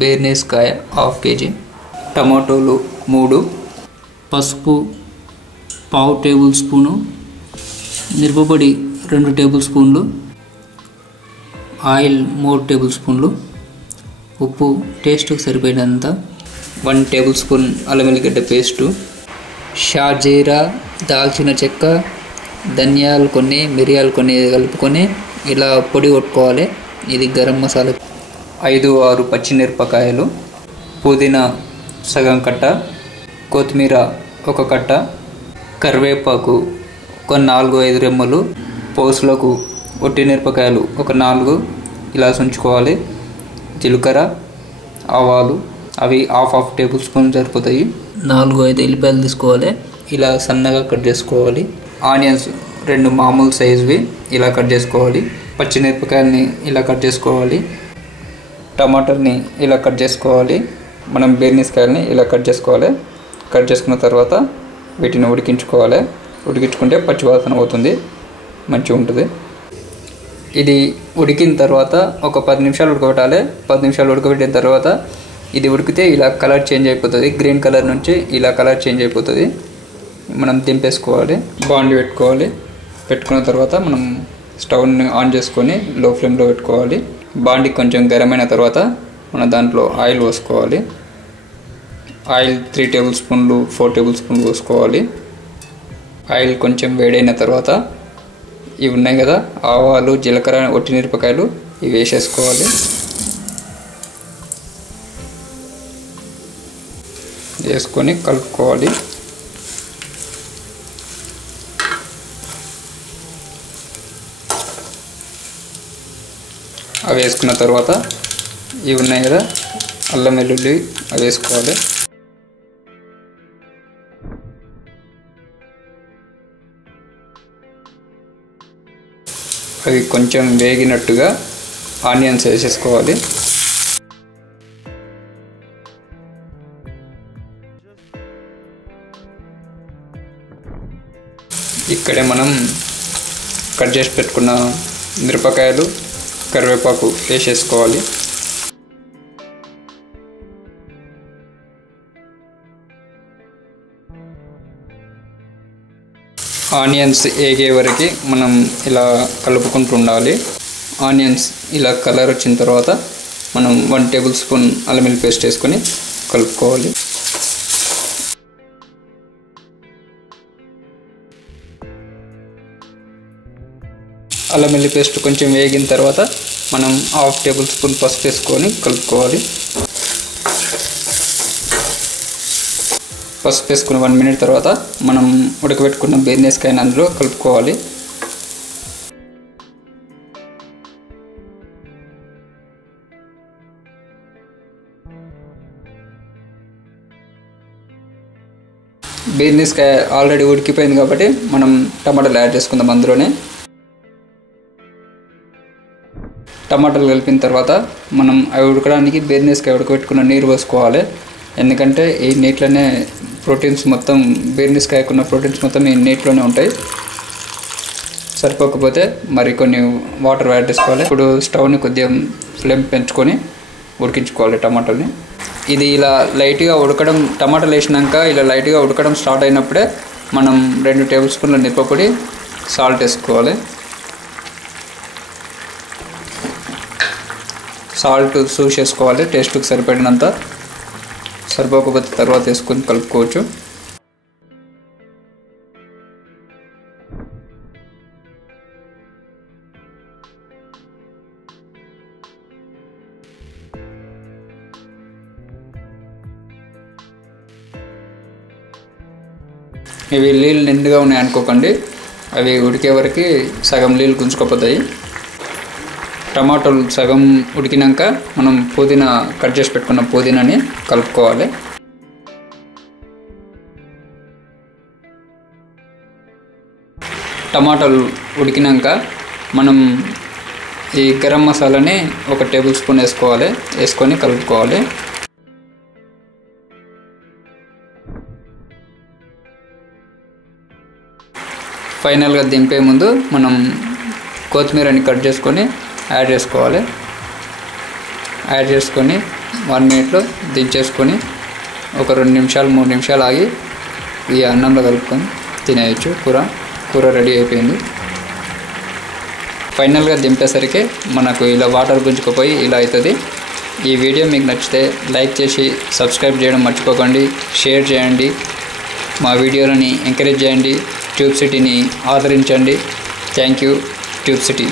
బేర్నేస్కాయ ½ kg, టమాటోలు 3, పసుపు ½ table spoon, మిరపపొడి 2 table స్పూన్లు, ఆయిల్ 3 టేబుల్ స్పూన్లు, ఉప్పు టేస్ట్కి సరిపోయినంత, 1 టేబుల్ స్పూన్ అల్లం వెల్లిగడ్డ పేస్టు, షాజీరా, దాల్చిన చెక్క, ధనియాలు కొన్ని, మిరియాలు కొన్ని కలుపుకొని ఇలా పొడి కొట్టుకోవాలి. ఇది గరం మసాలా. 5-6 పచ్చిమిరపకాయలు, పుదీనా సగం కట్ట, కొత్తిమీర 1 కట్ట, కరివేపాకు ఒక 4-5 రెమ్మలు, పోసులకు ఒట్టి మిరపకాయలు ఒక 4 ఇలా ఉంచుకోవాలి. జీలకర్ర, ఆవాలు అవి ½ టేబుల్ స్పూన్ సరిపోతాయి. 4-5 ఎల్లిపాయలు తీసుకోవాలి, ఇలా సన్నగా కట్ చేసుకోవాలి. ఆనియన్స్ 2 మామూలు సైజువి ఇలా కట్ చేసుకోవాలి. పచ్చిమిరపకాయలని ఇలా కట్ చేసుకోవాలి. టమాటాలని ఇలా కట్ చేసుకోవాలి. మనం బేర్నీస్కాయలని ఇలా కట్ చేసుకోవాలి. కట్ చేసుకున్న తర్వాత వీటిని ఉడికించుకోవాలి. ఉడికించుకుంటే పచ్చివాసన అవుతుంది, మంచిగా ఉంటుంది. ఇది ఉడికిన తర్వాత ఒక 10 నిమిషాలు ఉడకబెట్టాలి. 10 నిమిషాలు ఉడకబెట్టిన తర్వాత ఇది ఉడికితే ఇలా కలర్ చేంజ్ అయిపోతుంది. గ్రీన్ కలర్ నుంచి ఇలా కలర్ చేంజ్ అయిపోతుంది. మనం దింపేసుకోవాలి. బాండి పెట్టుకోవాలి. పెట్టుకున్న తర్వాత మనం స్టవ్ని ఆన్ చేసుకొని లో ఫ్లేమ్లో పెట్టుకోవాలి. బాండి కొంచెం గరమైన తర్వాత మనం దాంట్లో ఆయిల్ పోసుకోవాలి. ఆయిల్ 3 టేబుల్ స్పూన్లు 4 టేబుల్ స్పూన్లు పోసుకోవాలి. ఆయిల్ కొంచెం వేడైన తర్వాత ఇవి ఉన్నాయి కదా, ఆవాలు, జీలకర్ర, ఒట్టి మిరపకాయలు ఇవి వేసేసుకోవాలి. వేసుకొని కలుపుకోవాలి. అవి వేసుకున్న తర్వాత ఇవి ఉన్నాయి కదా, అల్లం వెల్లుల్లి అవి వేసుకోవాలి. అవి కొంచెం వేగినట్టుగా ఆనియన్స్ వేసేసుకోవాలి. ఇక్కడే మనం కట్ చేసి పెట్టుకున్న మిరపకాయలు, కరివేపాకు వేసేసుకోవాలి. ఆనియన్స్ వేగే వరకు మనం ఇలా కలుపుకుంటూ ఉండాలి. ఆనియన్స్ ఇలా కలర్ వచ్చిన తర్వాత మనం 1 టేబుల్ స్పూన్ అల్లం వెల్లుల్లి పేస్ట్ వేసుకొని కలుపుకోవాలి. అల్లం వెల్లుల్లి పేస్ట్ కొంచెం వేగిన తర్వాత మనం ½ టేబుల్ స్పూన్ పసుపు వేసుకొని కలుపుకోవాలి. పసుపు వేసుకుని 1 మినిట్ తర్వాత మనం ఉడకబెట్టుకున్న బేర్నీస్కాయని అందులో కలుపుకోవాలి. బేర్నీస్కాయ ఆల్రెడీ ఉడికిపోయింది కాబట్టి మనం టమాటాలు యాడ్ చేసుకుందాం అందులోనే. టమాటాలు కలిపిన తర్వాత మనం అవి ఉడకడానికి బేర్నీస్కాయ ఉడకబెట్టుకున్న నీరు పోసుకోవాలి. ఎందుకంటే ఈ నీటిలోనే ప్రోటీన్స్ మొత్తం, బేర్నీస్కాయకున్న ప్రోటీన్స్ మొత్తం ఈ నీటిలోనే ఉంటాయి. సరిపోకపోతే మరి కొన్ని వాటర్ యాడ్ చేసుకోవాలి. ఇప్పుడు స్టవ్ని కొద్దిగా ఫ్లేమ్ పెంచుకొని ఉడికించుకోవాలి టమాటాలని. ఇది ఇలా లైట్గా ఉడకడం, టమాటాలు వేసినాక ఇలా లైట్గా ఉడకడం స్టార్ట్ అయినప్పుడే మనం 2 టేబుల్ స్పూన్ల మిరపపొడి, సాల్ట్ వేసుకోవాలి. సాల్ట్ చూసేసుకోవాలి టేస్ట్కి సరిపడినంత. సరిపోకపోతే తర్వాత వేసుకొని కలుపుకోవచ్చు. ఇవి నీళ్ళు నిండుగా ఉన్నాయి అనుకోకండి, అవి ఉడికే వరకు సగం నీళ్ళు గుంజుకోపోతాయి. టమాటోలు సగం ఉడికినాక మనం పుదీనా, కట్ చేసి పెట్టుకున్న పుదీనాని కలుపుకోవాలి. టమాటాలు ఉడికినాక మనం ఈ గరం మసాలాని 1 టేబుల్ స్పూన్ వేసుకోవాలి. వేసుకొని కలుపుకోవాలి. ఫైనల్గా దింపే ముందు మనం కొత్తిమీరని కట్ చేసుకొని యాడ్ చేసుకోవాలి. యాడ్ చేసుకొని 1 మినిట్లో దించేసుకొని ఒక 2 నిమిషాలు 3 నిమిషాలు ఆగి ఈ అన్నంలో కలుపుకొని తినేయచ్చు. కూర రెడీ అయిపోయింది. ఫైనల్గా దింపేసరికి మనకు ఇలా వాటర్ గుంజుకుపోయి ఇలా అవుతుంది. ఈ వీడియో మీకు నచ్చితే లైక్ చేసి సబ్స్క్రైబ్ చేయడం మర్చిపోకండి. షేర్ చేయండి, మా వీడియోలని ఎంకరేజ్ చేయండి, ట్యూబ్ సిటీని ఆదరించండి. Thank you tube city.